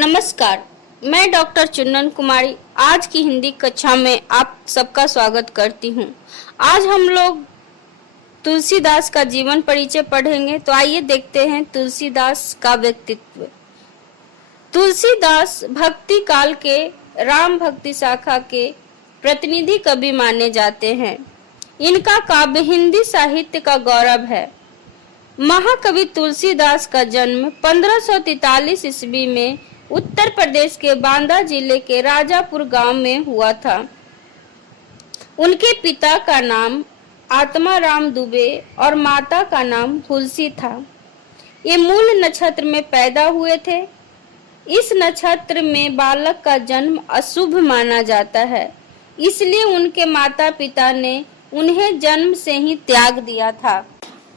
नमस्कार, मैं डॉक्टर चुन्नन कुमारी आज की हिंदी कक्षा में आप सबका स्वागत करती हूँ। आज हम लोग तुलसीदास का जीवन परिचय पढ़ेंगे। तो आइए देखते हैं तुलसीदास का व्यक्तित्व। तुलसीदास भक्ति काल के राम भक्ति शाखा के प्रतिनिधि कवि माने जाते हैं। इनका काव्य हिंदी साहित्य का गौरव है। महाकवि तुलसीदास का जन्म 1543 ईस्वी में उत्तर प्रदेश के बांदा जिले के राजापुर गांव में हुआ था। उनके पिता का नाम आत्माराम दुबे और माता का नाम तुलसी था। ये मूल नक्षत्र में पैदा हुए थे। इस नक्षत्र में बालक का जन्म अशुभ माना जाता है, इसलिए उनके माता पिता ने उन्हें जन्म से ही त्याग दिया था।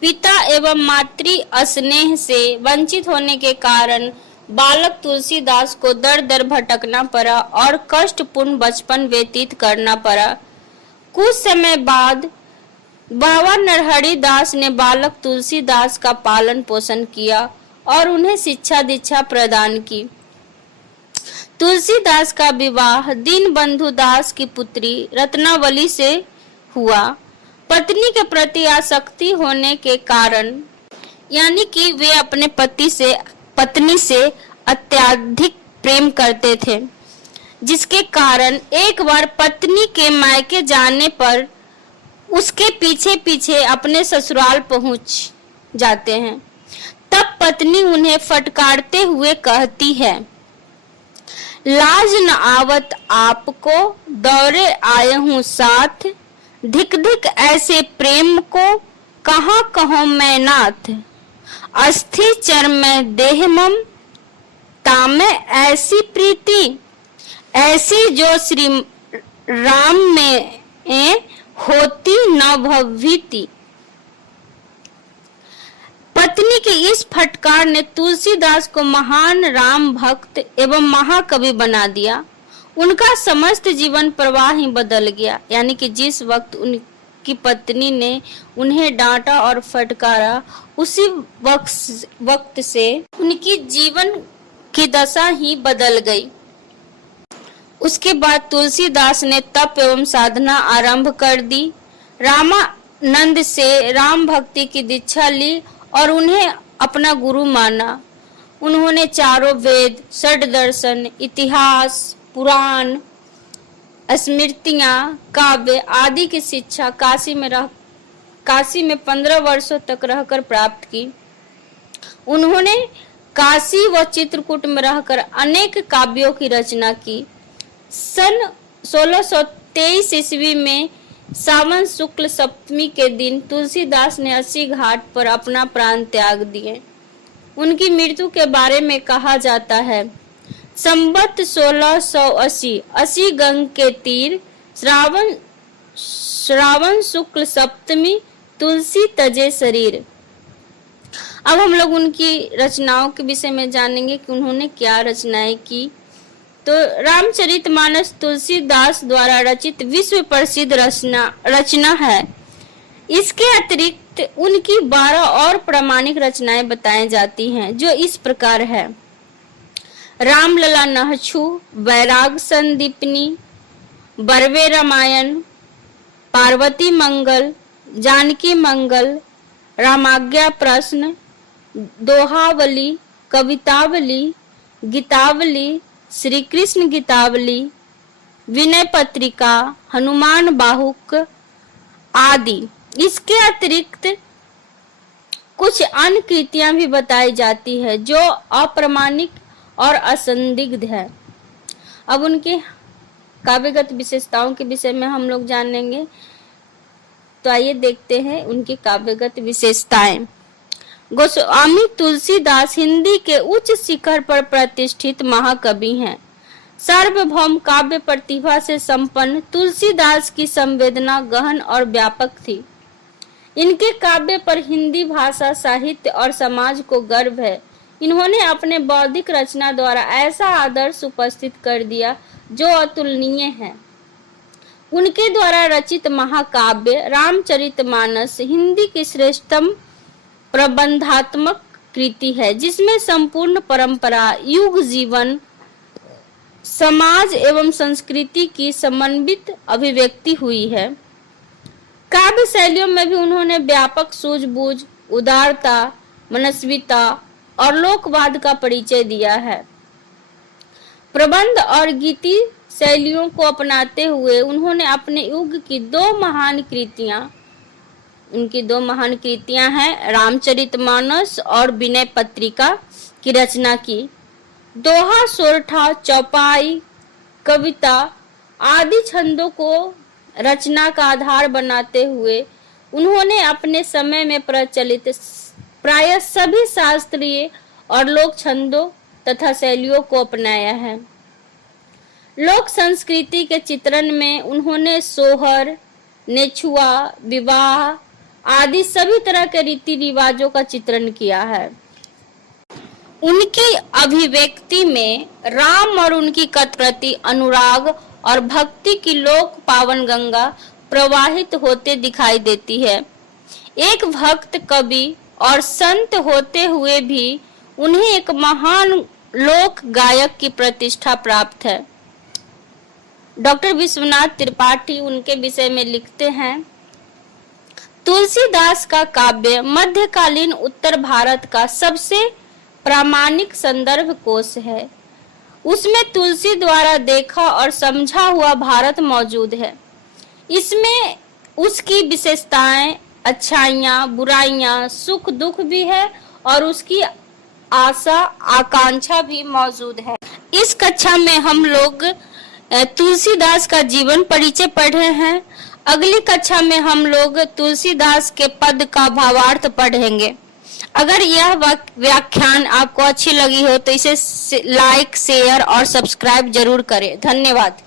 पिता एवं मातृ स्नेह से वंचित होने के कारण बालक तुलसीदास को दर दर भटकना पड़ा और कष्टपूर्ण बचपन व्यतीत करना पड़ा। कुछ समय बाद बाबा नरहरि दास ने बालक तुलसीदास का पालन पोषण किया और उन्हें शिक्षा दीक्षा प्रदान की। तुलसीदास का विवाह दीनबंधु दास की पुत्री रत्नावली से हुआ। पत्नी के प्रति आसक्ति होने के कारण, यानी कि वे अपने पत्नी से अत्यधिक प्रेम करते थे, जिसके कारण एक बार पत्नी के मायके जाने पर उसके पीछे पीछे अपने ससुराल पहुंच जाते हैं। तब पत्नी उन्हें फटकारते हुए कहती है, लाज न आवत आपको, दौरे आए हूँ साथ, धिक धिक ऐसे प्रेम को कहाँ कहूँ मैं नाथ, अस्थि चर में देह मम, तामे ऐसी प्रीति, ऐसी जो श्री राम में होती न भविति। पत्नी के इस फटकार ने तुलसीदास को महान राम भक्त एवं महाकवि बना दिया। उनका समस्त जीवन प्रवाह ही बदल गया, यानी कि जिस वक्त उनकी पत्नी ने उन्हें डांटा और फटकारा, उसी वक्त से उनकी जीवन की दशा ही बदल गई। उसके बाद तुलसीदास ने तप एवं साधना आरंभ कर दी। रामानंद से राम भक्ति की दीक्षा ली और उन्हें अपना गुरु माना। उन्होंने चारों वेद, षड दर्शन, इतिहास, पुराण, स्मृतियां, काव्य आदि की शिक्षा काशी में 15 वर्षों तक रहकर प्राप्त की। उन्होंने काशी व चित्रकूट में रहकर अनेक काव्यों की रचना की। सन 1623 ईस्वी में सावन शुक्ल सप्तमी के दिन तुलसीदास ने अस्सी घाट पर अपना प्राण त्याग दिए। उनकी मृत्यु के बारे में कहा जाता है, संवत 1680, 80 गंग के तीर, श्रावण शुक्ल सप्तमी, तुलसी तजे शरीर। अब हम लोग उनकी रचनाओं के विषय में जानेंगे कि उन्होंने क्या रचनाएं की। तो रामचरितमानस तुलसीदास द्वारा रचित विश्व प्रसिद्ध रचना है। इसके अतिरिक्त उनकी 12 और प्रामाणिक रचनाएं बताई जाती हैं, जो इस प्रकार है, रामलला नहछु, वैराग संदीपनी, बरवे रामायण, पार्वती मंगल, जानकी मंगल, रामाज्ञा प्रश्न, दोहावली, कवितावली, गीतावली, श्री कृष्ण गीतावली, विनय पत्रिका, हनुमान बाहुक आदि। इसके अतिरिक्त कुछ अन्य कृतियां भी बताई जाती है जो अप्रामाणिक और असंदिग्ध है। अब उनके काव्यगत विशेषताओं के विषय में हम लोग जानेंगे। तो आइए देखते हैं उनकी काव्यगत विशेषताएं। गोस्वामी तुलसीदास हिंदी के उच्च शिखर पर प्रतिष्ठित महाकवि हैं। सार्वभौम काव्य प्रतिभा से संपन्न तुलसीदास की संवेदना गहन और व्यापक थी। इनके काव्य पर हिंदी भाषा, साहित्य और समाज को गर्व है। इन्होंने अपने बौद्धिक रचना द्वारा ऐसा आदर्श उपस्थित कर दिया जो अतुलनीय है। उनके द्वारा रचित महाकाव्य रामचरितमानस हिंदी की श्रेष्ठतम प्रबंधात्मक कृति है, जिसमें संपूर्ण परंपरा, युग जीवन समाज एवं संस्कृति की समन्वित अभिव्यक्ति हुई है। काव्य शैलियों में भी उन्होंने व्यापक सूझबूझ, उदारता, मनस्विता और लोकवाद का परिचय दिया है। प्रबंध और गीति शैलियों को अपनाते हुए उन्होंने अपने युग की उनकी दो महान कृतियां हैं रामचरितमानस और विनय पत्रिका की रचना की। दोहा, सोरठा, चौपाई, कविता आदि छंदों को रचना का आधार बनाते हुए उन्होंने अपने समय में प्रचलित प्राय सभी शास्त्रीय और लोक छंदों तथा शैलियों को अपनाया है। लोक संस्कृति के चित्रण में उन्होंने सोहर, नेछुआ, विवाह आदि सभी तरह के रीति रिवाजों का चित्रण किया है। उनकी अभिव्यक्ति में राम और उनकी प्रति अनुराग और भक्ति की लोक पावन गंगा प्रवाहित होते दिखाई देती है। एक भक्त, कवि और संत होते हुए भी उन्हें एक महान लोक गायक की प्रतिष्ठा प्राप्त है। डॉक्टर विश्वनाथ त्रिपाठी उनके विषय में लिखते हैं, तुलसीदास का काव्य मध्यकालीन उत्तर भारत का सबसे प्रामाणिक संदर्भ कोश है। उसमें तुलसी द्वारा देखा और समझा हुआ भारत मौजूद है। इसमें उसकी विशेषताएं, अच्छाइयां, बुराइयां, सुख दुख भी है और उसकी आशा आकांक्षा भी मौजूद है। इस कक्षा में हम लोग तुलसीदास का जीवन परिचय पढ़े हैं। अगली कक्षा में हम लोग तुलसीदास के पद का भावार्थ पढ़ेंगे। अगर यह व्याख्यान आपको अच्छी लगी हो तो इसे लाइक, शेयर और सब्सक्राइब जरूर करें। धन्यवाद।